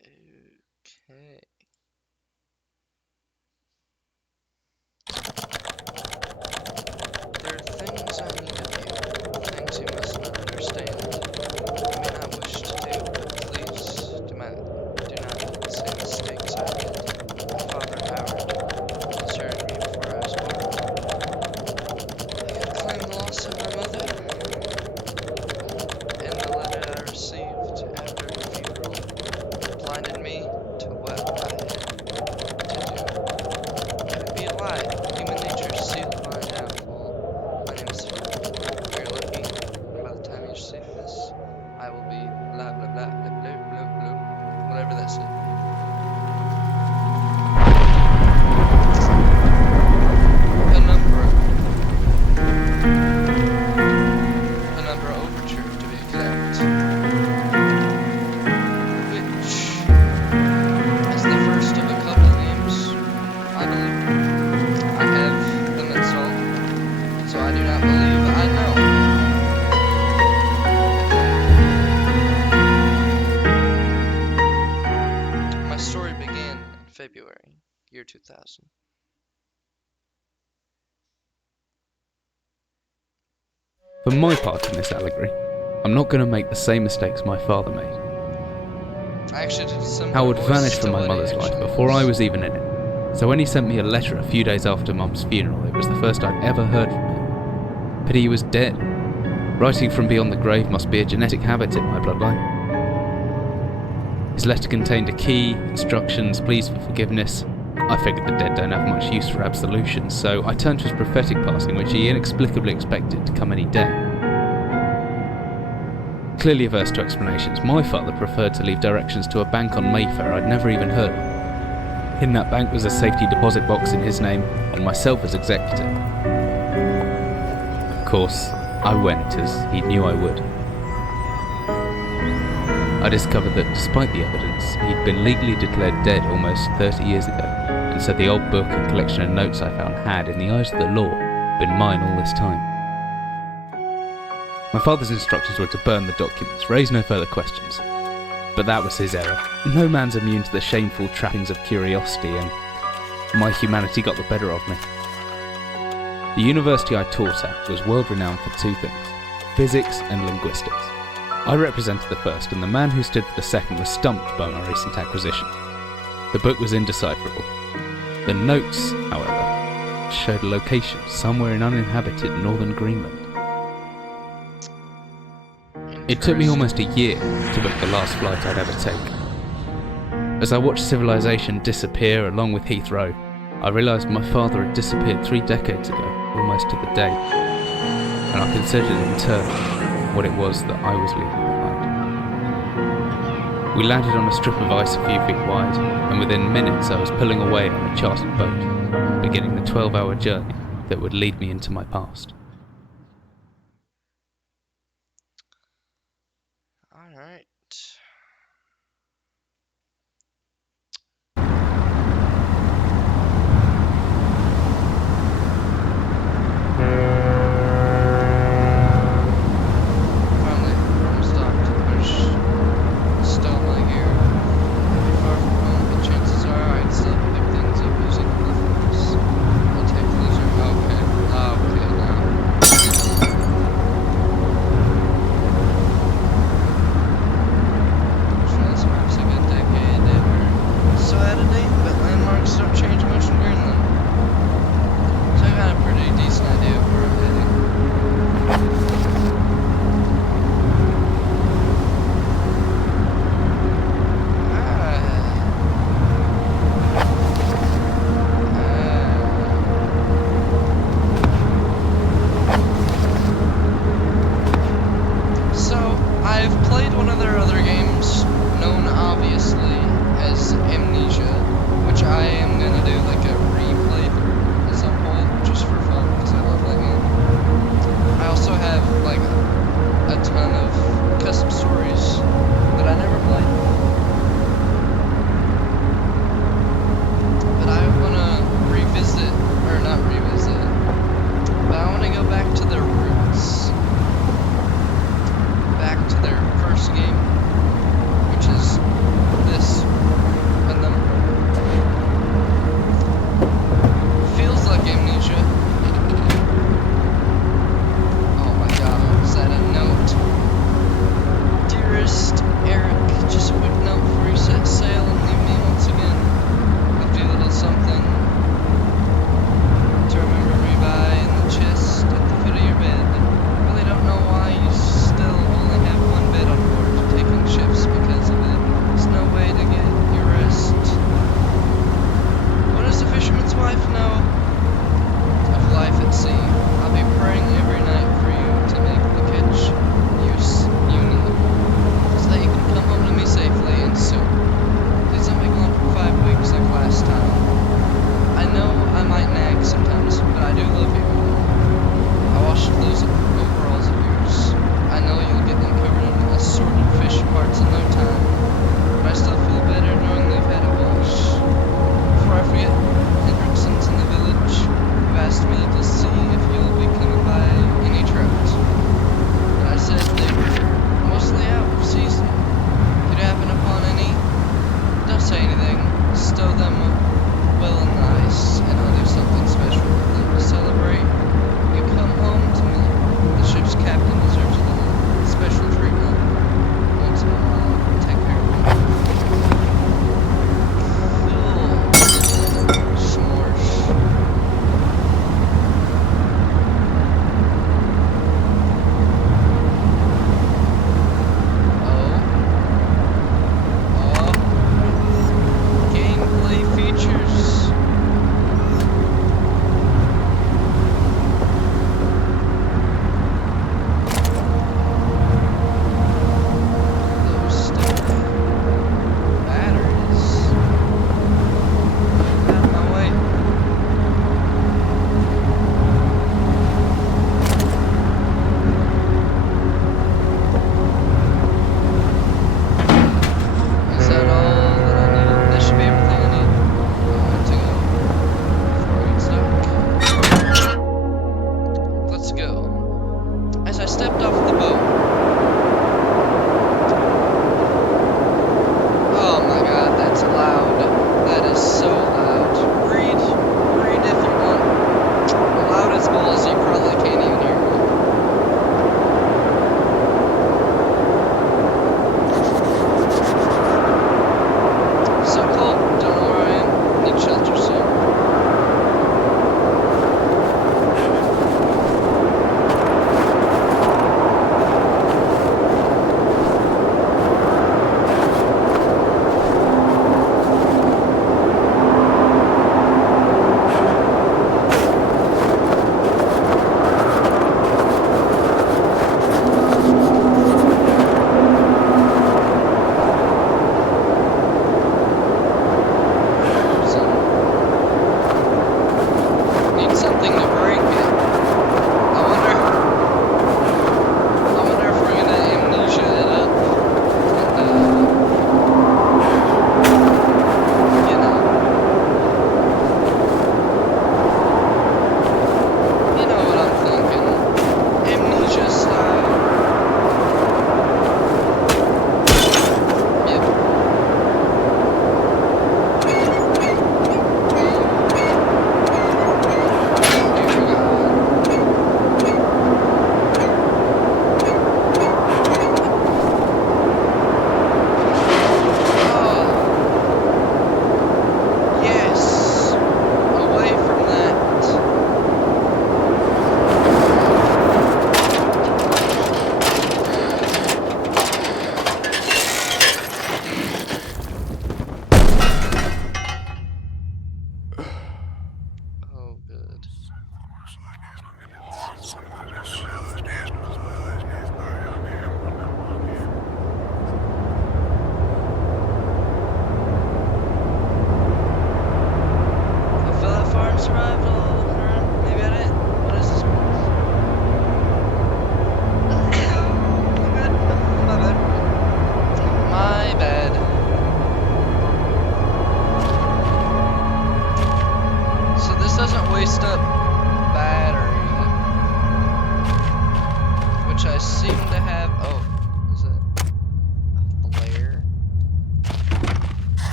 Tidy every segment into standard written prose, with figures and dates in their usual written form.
Okay. There are things I need of you, things you must not understand. You may not wish to do, but please do not make the same mistakes I did. My father, Howard, deserted me before I was born. I could claim the loss of my mother, and the letter I received after her funeral blinded me to what I had to do. It would be a lie. Human nature is sealed by my downfall. My name is Philip. You're lucky, and by the time you receive this, I will be blah blah blah blah blah blah blah. Whatever that said. Penumbra. Penumbra Overture, to be exact. Which is the first of a couple names, I believe. I have them installed, so I do not believe I know. My story began in February, year 2000. For my part in this allegory, I'm not going to make the same mistakes my father made. I actually did a similar Howard voice vanished to from my what he mother's life actually before I is. was even in it. So when he sent me a letter a few days after Mum's funeral, it was the first I'd ever heard from him. Pity he was dead. Writing from beyond the grave must be a genetic habit in my bloodline. His letter contained a key, instructions, pleas for forgiveness. I figured the dead don't have much use for absolutions, so I turned to his prophetic passing, which he inexplicably expected to come any day. Clearly averse to explanations, my father preferred to leave directions to a bank on Mayfair I'd never even heard of. In that bank was a safety deposit box in his name, and myself as executor. Of course, I went as he knew I would. I discovered that despite the evidence, he'd been legally declared dead almost 30 years ago, and so the old book and collection of notes I found had, in the eyes of the law, been mine all this time. My father's instructions were to burn the documents, raise no further questions. But that was his error. No man's immune to the shameful trappings of curiosity, and my humanity got the better of me. The university I taught at was world renowned for two things: physics and linguistics. I represented the first, and the man who stood for the second was stumped by my recent acquisition. The book was indecipherable. The notes, however, showed a location somewhere in uninhabited northern Greenland. It took me almost a year to book the last flight I'd ever take. As I watched civilization disappear along with Heathrow, I realised my father had disappeared 3 decades ago, almost to the day, and I considered in turn what it was that I was leaving behind. We landed on a strip of ice a few feet wide, and within minutes I was pulling away on a chartered boat, beginning the 12-hour journey that would lead me into my past. Alright. Finally, we're almost docked. There's still in my gear. Pretty far from home, but chances are I'd still pick things up using the force. I'll take closer. Okay. Okay, now.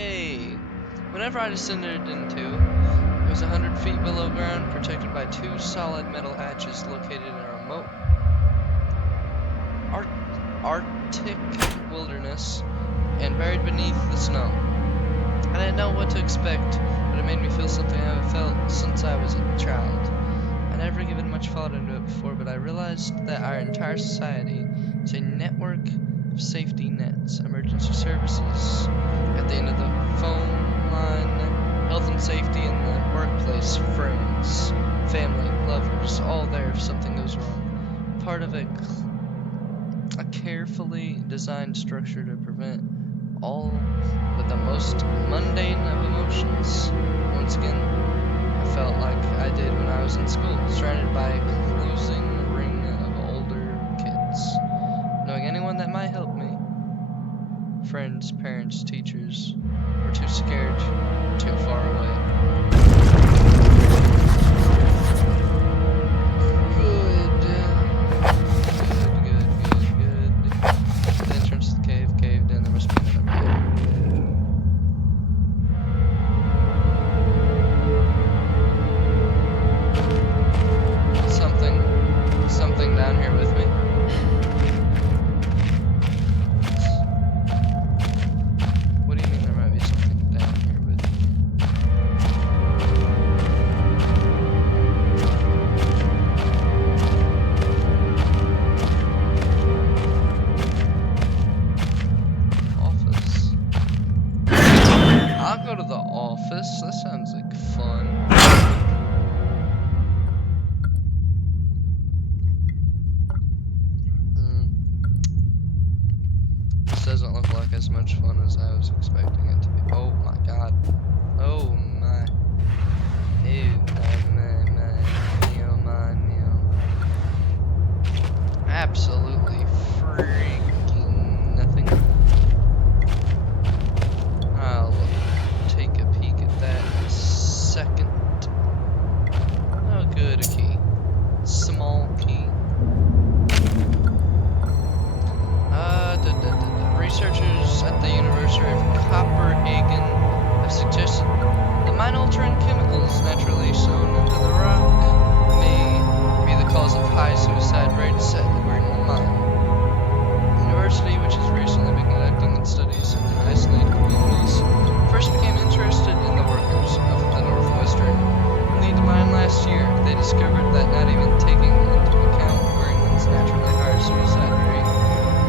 Yay! Whenever I descended into, it was 100 feet below ground, protected by 2 solid metal hatches located in a remote Arctic wilderness and buried beneath the snow. I didn't know what to expect, but it made me feel something I haven't felt since I was a child. I'd never given much thought into it before, but I realized that our entire society is a network of safety nets, emergency services at the end of the phone line, health and safety in the workplace, friends, family, lovers, all there if something goes wrong. Part of a carefully designed structure to prevent all but the most mundane of emotions. Once again, I felt like I did when I was in school, surrounded by a closing ring of older kids, knowing anyone that might help me. Friends, parents, teachers were too scared, too far away. Good. The entrance to the cave caved in. There must be another way. Something down here with me. What do you mean there might be something down here with me? Office. I'll go to the office. That sounds like fun. This doesn't look like as much fun as I was expecting it to be. Oh my god. Oh my. Ew, meow. Absolutely freaking nothing. I'll take a peek at that in a second. Oh good, a key. Small key. Researchers at the University of Copenhagen have suggested that mine-altering chemicals naturally sown into the rock may be the cause of high suicide rates at the Greenland mine. The university, which has recently been conducting its studies in isolated communities, first became interested in the workers of the northwestern lead mine last year. They discovered that not even taking into account Greenland's naturally higher suicide rate,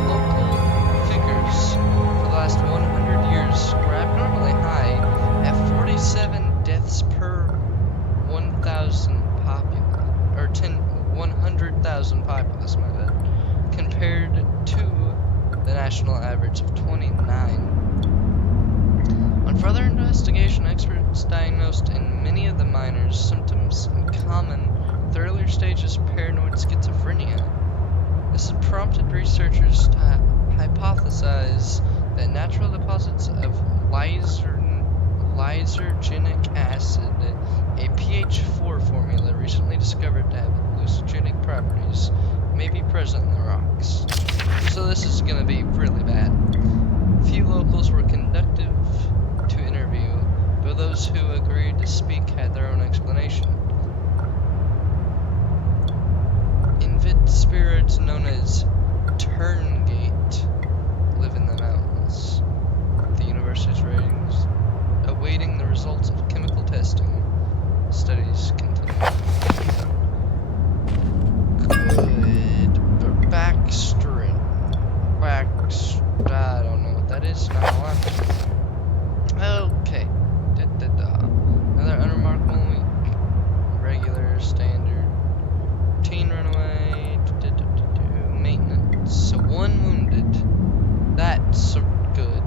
local figures for the last 100 years were abnormally high at 47 deaths per 1,000 populace, 100,000 populace, my bad, compared to the national average of 29. On further investigation, experts diagnosed in many of the miners symptoms common with earlier stages of paranoid schizophrenia. This has prompted researchers to hypothesize that natural deposits of lyserginic acid, a pH 4 formula recently discovered to have hallucinogenic properties, may be present in the rocks. So this is going to be really bad. Few locals were conducive to interview, but those who agreed to speak had their own explanation. Invid spirits known as Turngate live in the mountains. The university's ratings awaiting the results of chemical testing. Studies continue. Good. Backstreet. I don't know what that is. Not a lot. Okay. Another unremarkable week. Regular, standard, routine runaway. Maintenance. So one wounded. That's good.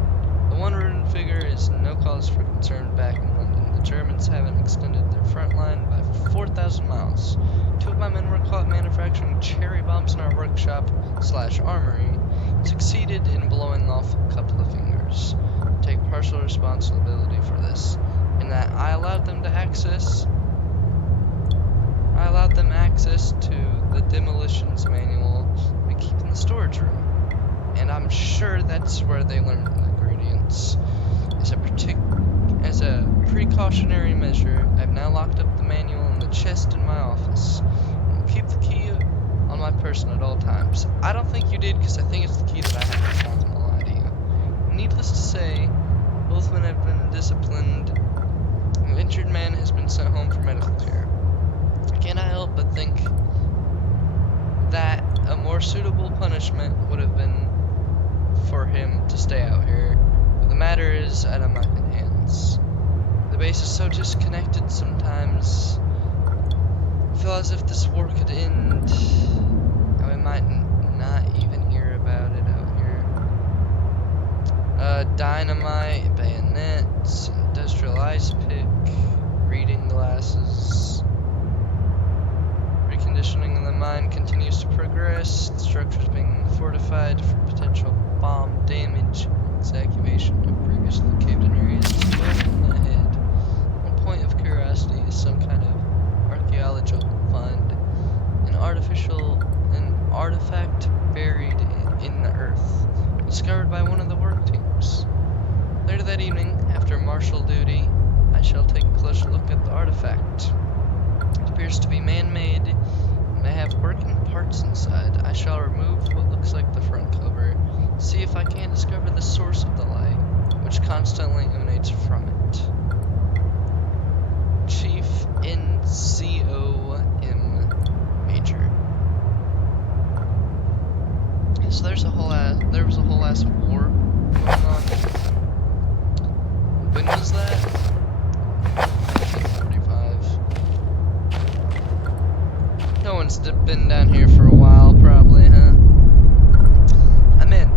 The one wounded figure is no cause for concern back in London. The Germans haven't extended their front line by 4,000 miles. 2 of my men were caught manufacturing cherry bombs in our workshop/armory. Succeeded in blowing off a couple of fingers. Take partial responsibility for this, in that I allowed them access to the demolitions manual we keep in the storage room, and I'm sure that's where they learned the ingredients. As a precautionary measure, I've now locked up the manual in the chest in my office. And will keep the key on my person at all times. I don't think you did, because I think it's the key that I have. I'm not gonna lie to you. Needless to say, both men have been disciplined. The injured man has been sent home for medical care. Cannot help but think that a more suitable punishment would have been for him to stay out here. But the matter is out of my hands. The base is so disconnected sometimes. I feel as if this war could end, and we might not even hear about it out here. Dynamite, bayonets, industrial ice pick, reading glasses. Reconditioning of the mine continues to progress. The structure is being fortified for potential bomb damage. Its activation of previously caved-in areas is going ahead. One point of curiosity is some kind of archaeological find, an artifact buried in the earth, discovered by one of the work teams. Later that evening, after martial duty, I shall take a closer look at the artifact. It appears to be man-made and may have working parts inside. I shall remove what looks like the front cover, see if I can discover the source of the light, which constantly emanates from it. Chief NCOM Major. So there was a whole ass war going on. When was that? 1945. No one's been down here for a while, probably, huh? I'm in.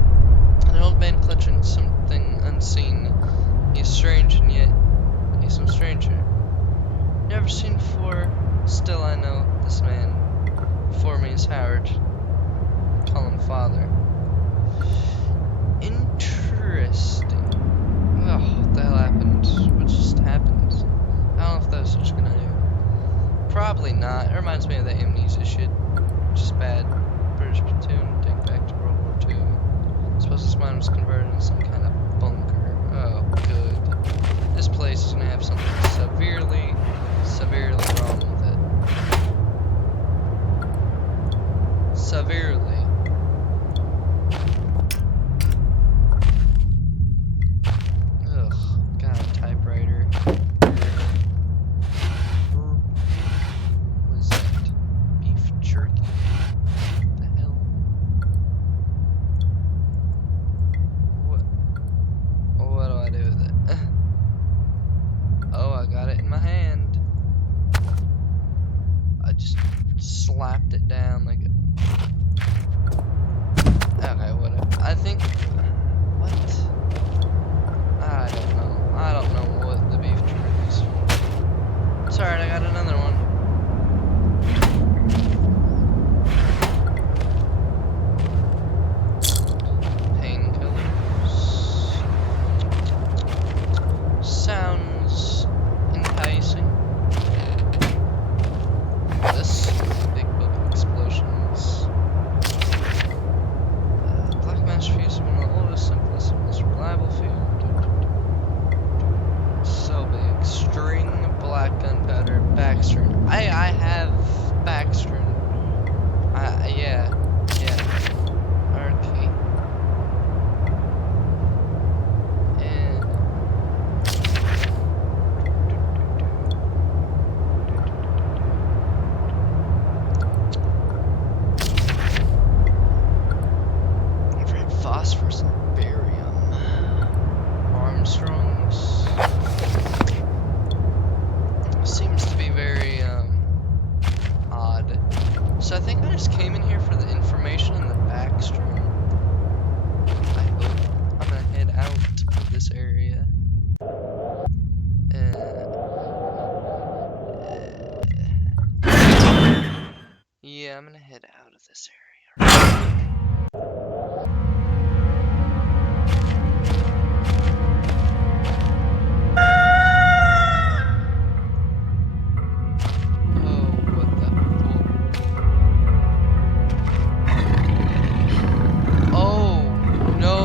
An old man clutching something unseen. He's strange, and yet he's no stranger. Never seen before, still I know this man. Before me is Howard. Call him father. Interesting. Oh, what the hell happened? What just happened? I don't know if that was such a good idea. Probably not. It reminds me of the amnesia shit. Which is bad. British platoon, take back to World War II. I suppose this mine was converted into some kind of bunker. Oh, good. This place is gonna have something severely wrong with it. Severely. Ugh, God, typewriter. What is that? Beef jerky? What the hell? What do I do with it? Oh, I got it in my hand. I just slapped it down like a... Okay, whatever. I think... What? I don't know. I don't know what the beef jerky is for. It's alright, I got another one. Painkillers. Sounds enticing. This big book of explosions. Black mass fuse is one of the oldest, simplest, and most reliable fuel. So big. String, black gunpowder, Baxter. I have Baxter. Yeah. Okay. And red phosphorus and barium. Armstrongs. Seems to be very odd. So I think I just came in here for the information in the backstream. I hope. I'm gonna head out of this area. Yeah, I'm gonna head out of this area. Oh, what the? Oh, no.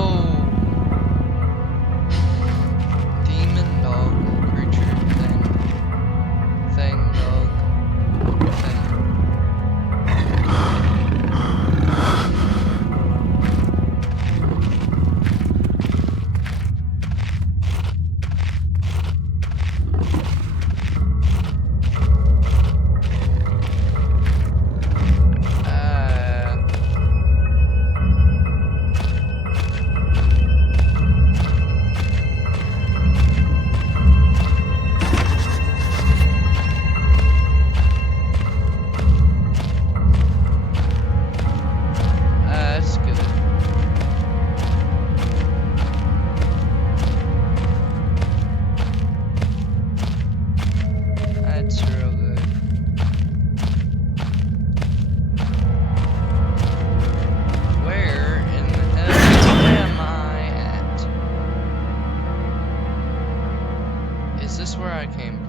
Is this where I came from?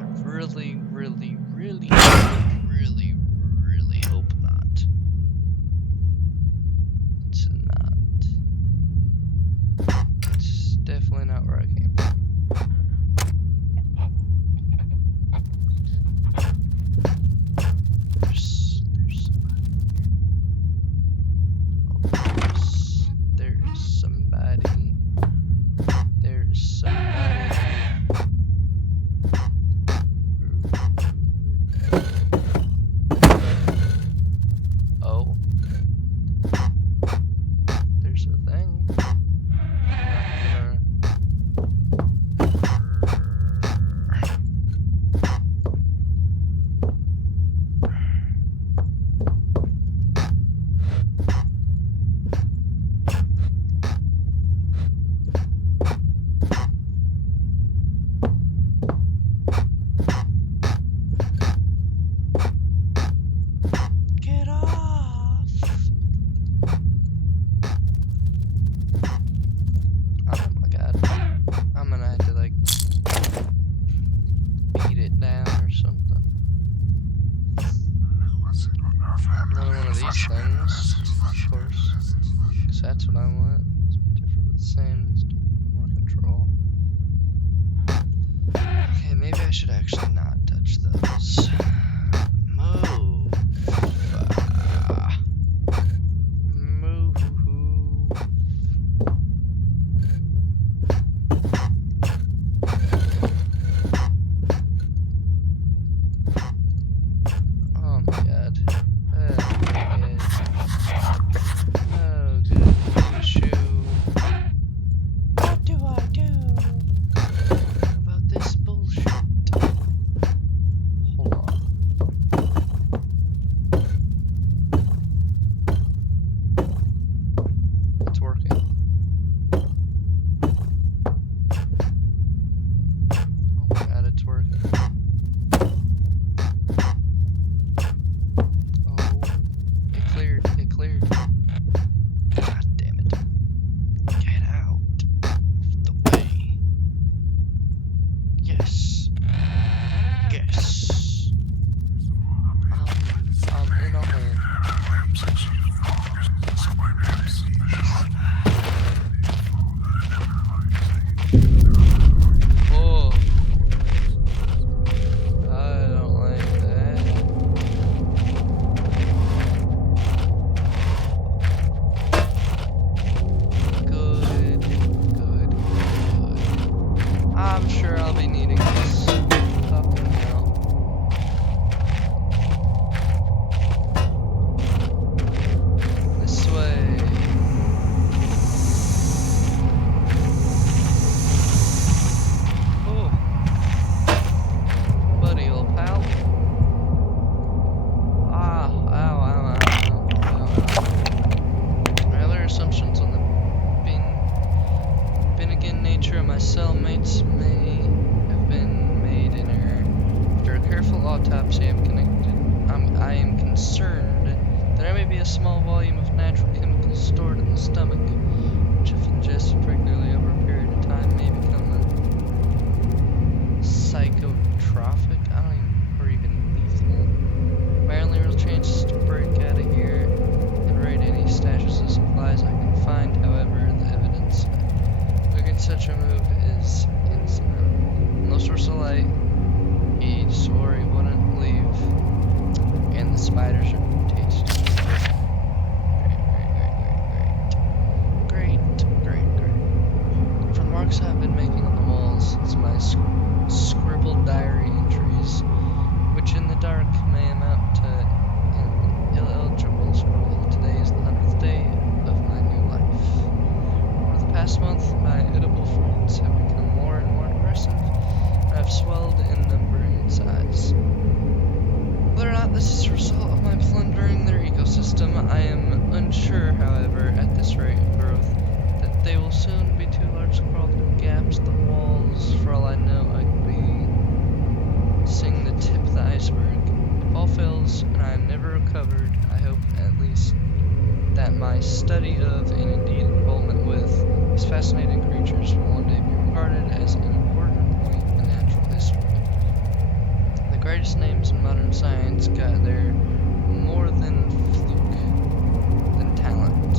I really, really, really, really, really hope not. It's not. It's definitely not where I came from. There's somebody here. Oh, there's somebody. There's somebody. Oh, there's a thing. I'm get off! Oh my god. I'm gonna have to like beat it down or something. Another one of these things, of course. Because that's what I want. It's different but the same. It's more control. Okay, maybe I should actually not touch those. Move. Move. Oh my god. Oh, good shoe. What do I do about this bullshit? Hold on. It's working. Oh my god, it's working. Oh, it cleared. It cleared. God damn it. Get out of the way. Yes. Yes. I'm in a hole. Oh. I don't like that. Good, good, good. I'm sure I'll be needing this fucking help. This way. Oh, buddy, old pal. Ah, ow, ow, ow, ow, ow. My other assumptions on the Finnegan nature of my cellmates may have been made in error. After a careful autopsy, I am concerned that there may be a small volume of natural chemicals stored in the stomach, which if ingested regularly over a period of time may become psychotropic, or even lethal. My only real chance is to break out of here and raid any stashes of supplies I can find. However, the evidence against such a move is instant. No source of light. He swore he wouldn't leave, and the spiders are tasty. Great. From marks I've been making on the walls, it's my scribbled diary entries, which in the dark may amount to an illegible scroll. Today is the 100th day of my new life. Over the past month, my edible fruits have become more and more aggressive, and have swelled in number and size. Whether or not this is a result of my plundering their ecosystem, I am unsure, however, at this rate of growth, that they will soon be too large to crawl through gaps in the walls. For all I know, I could be seeing the tip of the iceberg. If all fails, and I am never recovered, I hope at least that my study of, and indeed involvement with, these fascinating creatures will one day be regarded as man's got there more than fluke, than talent.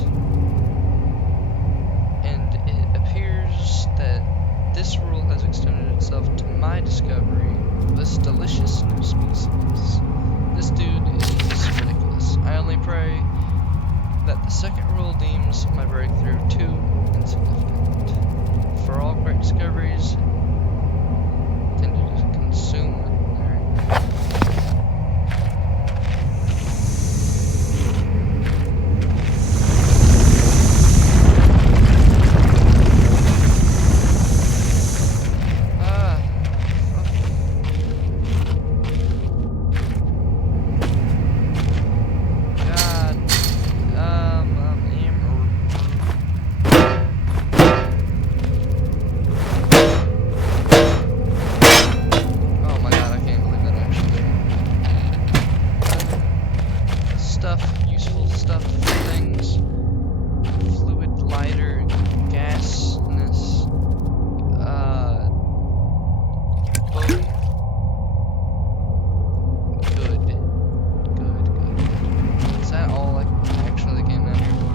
And it appears that this rule has extended itself to my discovery of this delicious new species. This dude is ridiculous. I only pray that the second rule deems my breakthrough too insignificant. For all great discoveries tended to consume their useful stuff, things, fluid, lighter, gasness, bone. Good. Is that all I actually came down here for?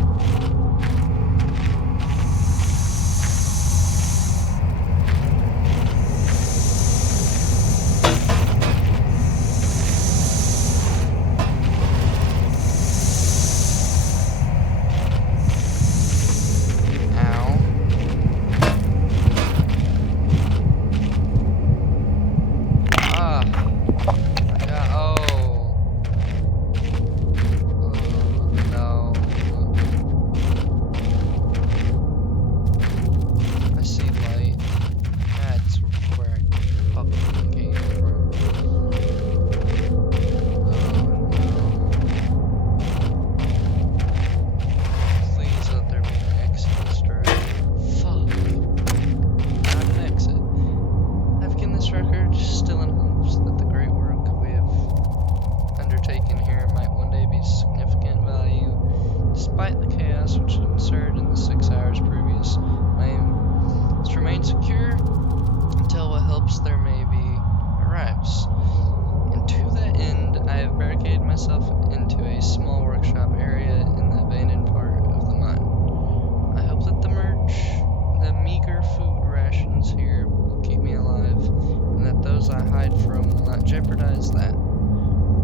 Jeopardize that.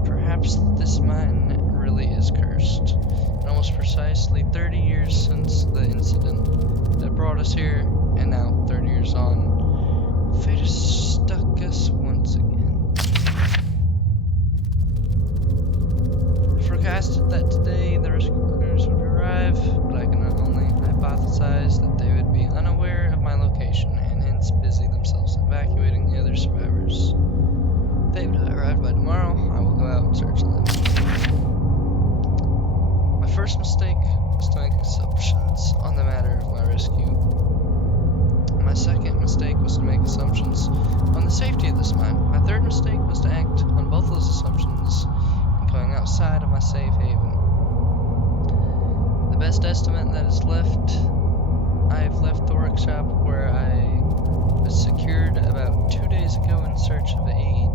Perhaps this mine really is cursed. And almost precisely 30 years since the incident that brought us here, and now 30 years on, fate has stuck us once again. I forecasted that today the rescuers would arrive, but I can only hypothesize that they would be unaware of my location and hence busy themselves evacuating the other survivors. If they would arrive by tomorrow, I will go out and search them. My first mistake was to make assumptions on the matter of my rescue. My second mistake was to make assumptions on the safety of this mine. My third mistake was to act on both those assumptions and going outside of my safe haven. The best estimate that is left, I have left the workshop where I was secured about 2 days ago in search of aid.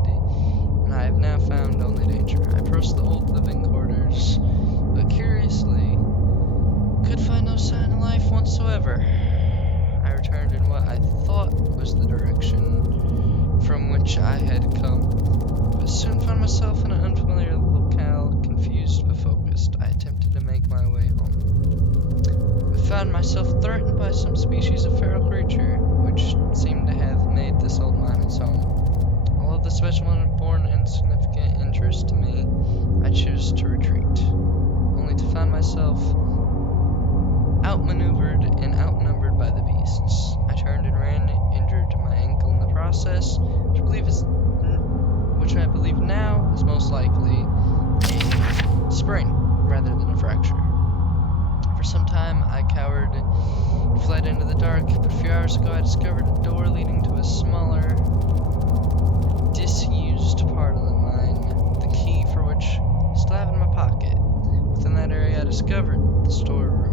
I have now found only danger. I approached the old living quarters, but curiously, could find no sign of life whatsoever. I returned in what I thought was the direction from which I had come, but soon found myself in an unfamiliar locale, confused but focused. I attempted to make my way home, but found myself threatened by some species of feral creature, which seemed to have made this old mine its home. Although the special and important and significant interest to me, I choose to retreat, only to find myself outmaneuvered and outnumbered by the beasts. I turned and ran, injured my ankle in the process, which I believe now is most likely a sprain rather than a fracture. For some time I cowered, fled into the dark, but a few hours ago I discovered a door leading to a smaller, disused part of the mine, the key for which I still have in my pocket. Within that area I discovered the storeroom.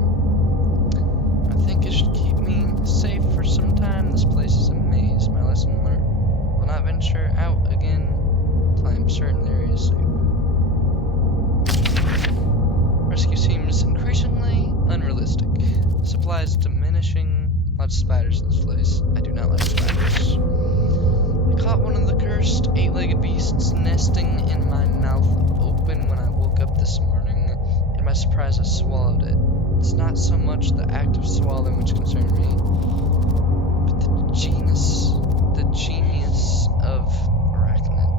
I think it should keep me safe for some time. This place is a maze. My lesson learned. Will not venture out again until I am certain the area is safe. diminishing. Lots of spiders in this place. I do not like spiders. I caught one of the cursed 8-legged beasts nesting in my mouth open when I woke up this morning. In my surprise, I swallowed it. It's not so much the act of swallowing which concerned me, but the genius of arachnid.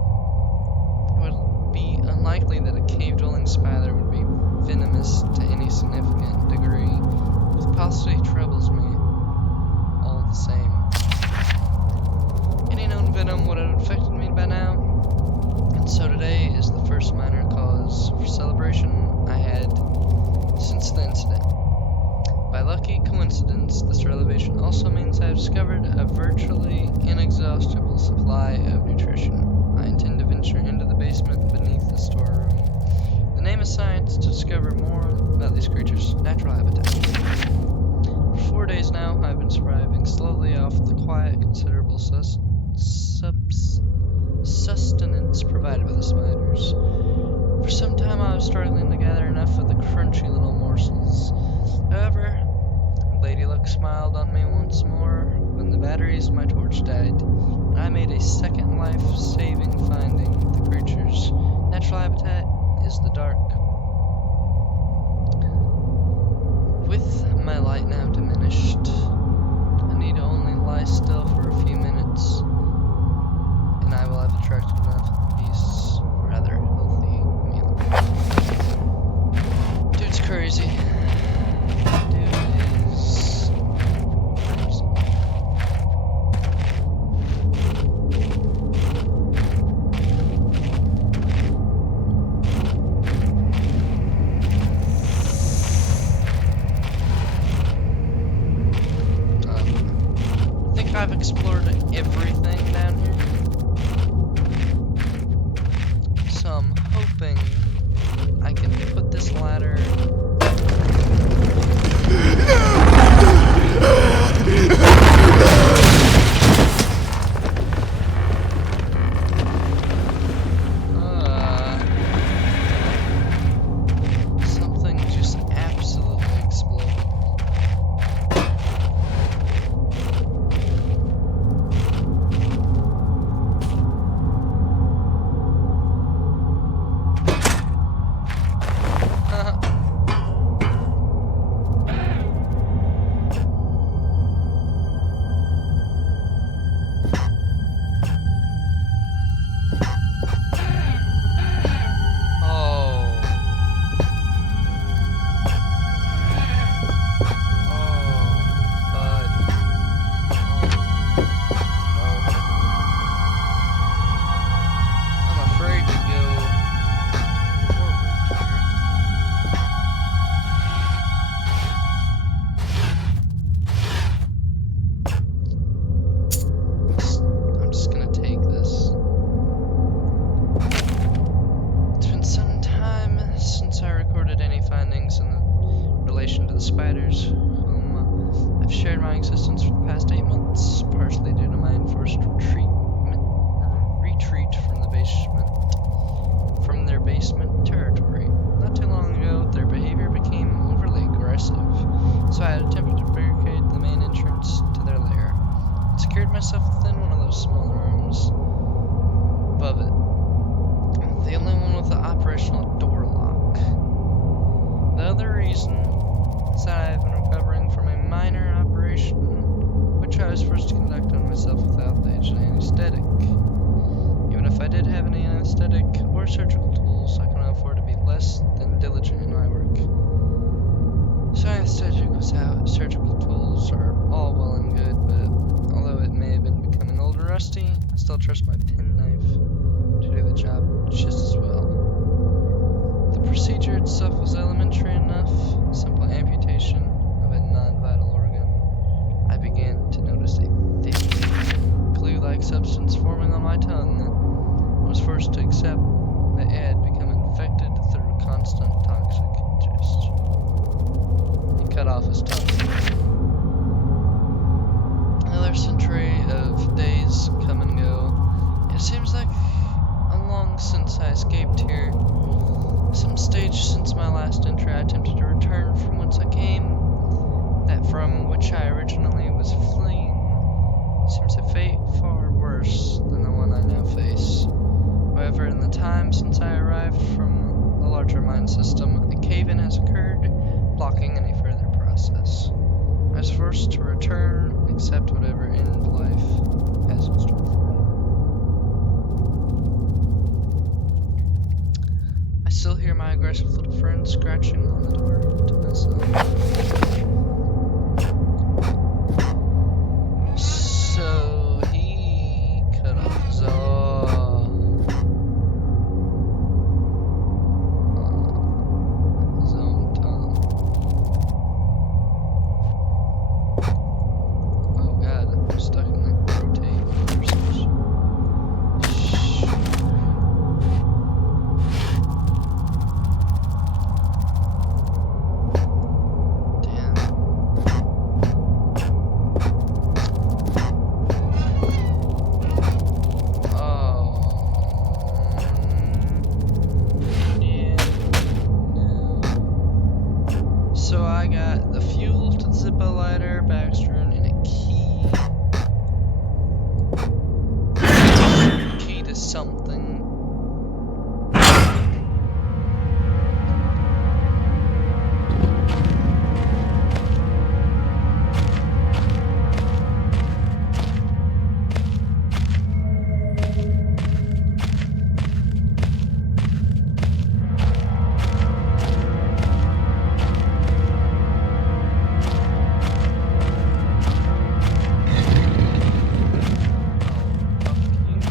It would be unlikely that a cave-dwelling spider would be venomous to any significant degree. It possibly troubles me all the same. Any known venom would have infected me by now, and so today is the first minor cause for celebration I had since the incident. By lucky coincidence, this revelation also means I have discovered a virtually inexhaustible supply of nutrition. I intend to venture into the basement beneath the storeroom. The name of science to discover more about these creatures' natural habitat. For 4 days now, I've been surviving slowly off the quiet, considerable sustenance provided by the spiders. For some time I was struggling to gather enough of the crunchy little morsels. However, Lady Luck smiled on me once more when the batteries of my torch died, and I made a second life-saving finding. The creature's natural habitat is the dark. With my light now diminished, I need only lie still for a few minutes, and I will have attracted enough beasts for rather healthy meal. Dude's crazy. Dude is crazy. I think I've explored everything down here. So I'm hoping I can put this ladder. Something just absolutely exploded. Spiders, whom I've shared my existence for the past 8 months, partially due to my enforced retreat from their basement territory. Not too long ago, their behavior became overly aggressive, so I had attempted to barricade the main entrance to their lair. I secured myself within one of those small rooms above it, the only one with the operational door lock. The other reason is that I have been recovering from a minor operation, which I was forced to conduct on myself without the aid of anesthetic. Even if I did have any anesthetic or surgical tools, I cannot afford to be less than diligent in my work. So anesthetic without surgical tools are all well and good, but although it may have been becoming old and rusty, I still trust my penknife to do the job just as well. The procedure itself was elementary enough, simple amputation of a non-vital organ. I began to notice a thick, glue-like substance forming on my tongue. I was forced to accept that it had become infected through constant toxic ingestion. He cut off his tongue. Another century of days come and go. It seems like long since I escaped here. Some stage since my last entry, I attempted to return from whence I came, that from which I far worse than the one I now face. However, in the time since I arrived from the larger mind system, a cave-in has occurred, blocking any further process. I was forced to return, accept whatever end life has in store for me. I still hear my aggressive little friend scratching on the door to myself. So he cut off his own tongue. Oh god, I'm stuck in the rotate conversation. Damn. Yeah. No. So I got the fuel to the Zippo lighter, backstrewn, and a key to something. Oh, fuck you.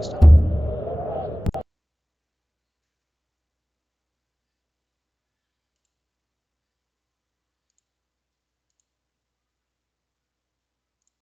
next time.